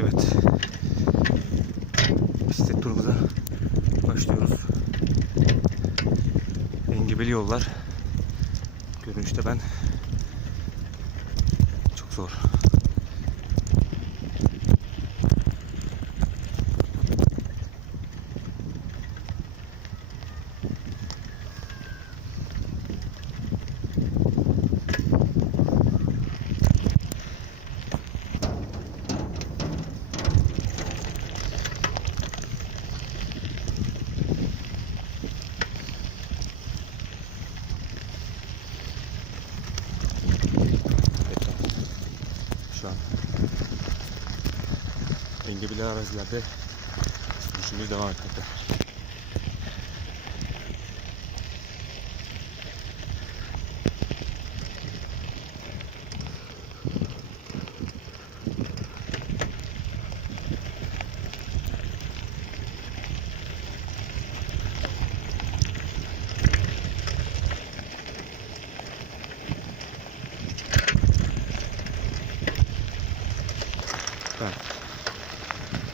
Evet. Bisiklet turumuza başlıyoruz. Engebeli yollar. Görünüşte ben çok zor. Şu an engebeli arazilerde sürüşümüz devam etmekte. Evet.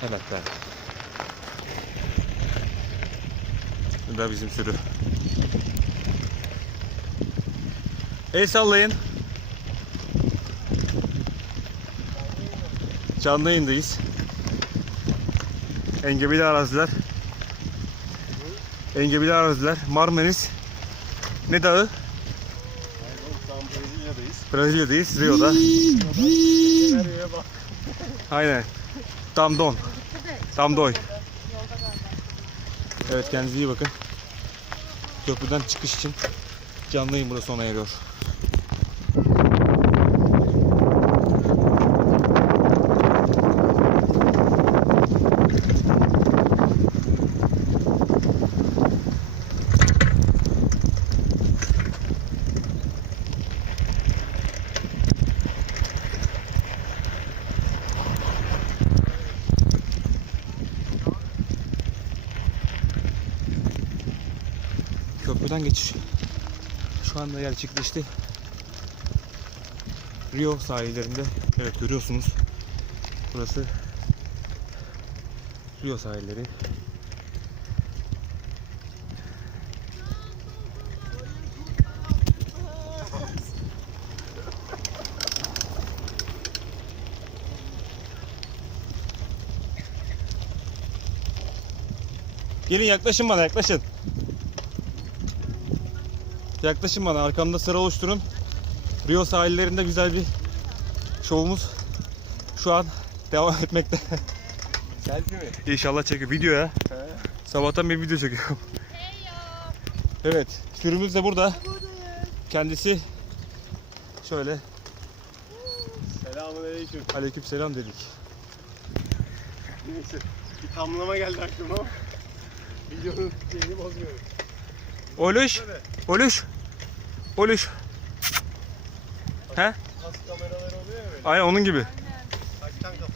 Evet be. Bu da bizim sürü. El sallayın. Canlı yayındayız. Engebeli araziler. Engebeli araziler. Marmaris. Ne dağı? Brezilya'dayız. Brezilya'dayız. Rio'da. Aynen. Damdon. Damdoy. Evet kendinize iyi bakın. Köprüden çıkış için canlı yayın burada sona eriyor. Köprüden geçiş şu anda gerçekleşti. Rio sahillerinde evet görüyorsunuz. Burası Rio sahilleri. Gelin yaklaşın bana yaklaşın. Yaklaşın bana arkamda sıra oluşturun. Rio sahillerinde güzel bir şovumuz şu an devam etmekte. Selfie mi? İnşallah çekiyor video ya. He. Sabahtan bir video çekiyorum. Evet, sürümüz de burada. Kendisi şöyle Selamun aleyküm. aleykümselam dedik. Neyse. Bir tamlama geldi aklıma ama videonun şeyini bozmuyorum. Oluş, oluş, oluş. He? kas kameralar oluyor ya böyle. Aynen onun gibi. Taştan kafaya her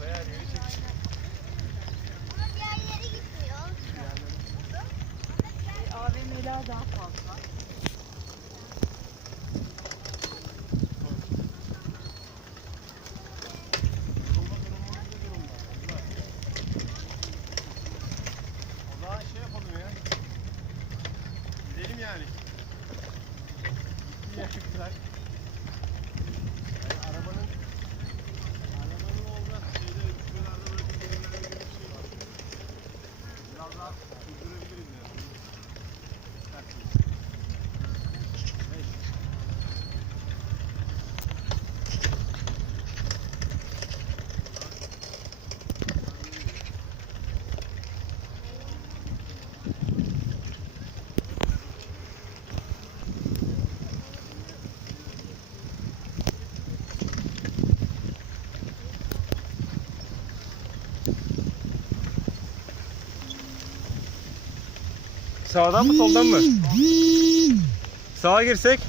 Sağdan mı soldan mı? Sağa girsek.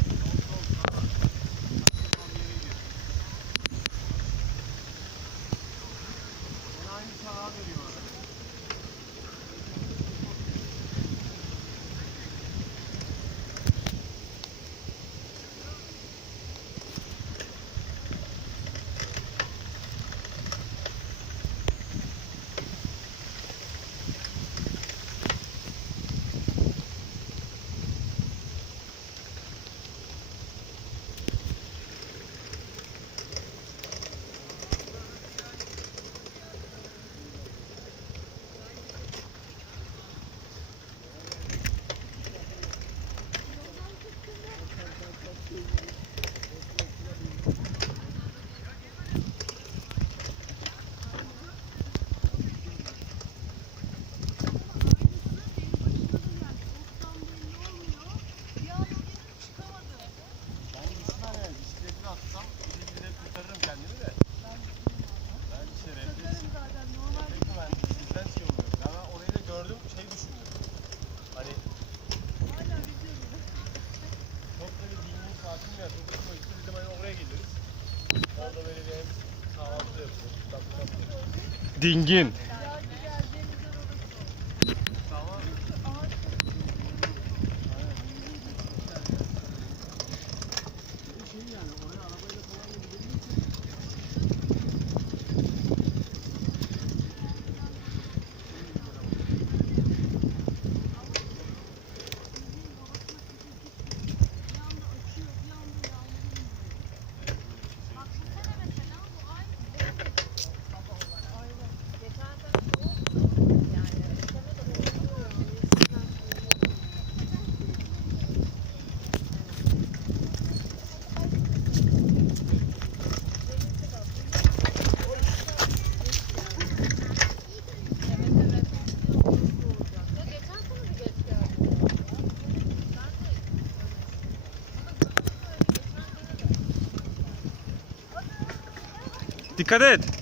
Dingin. תיכדד.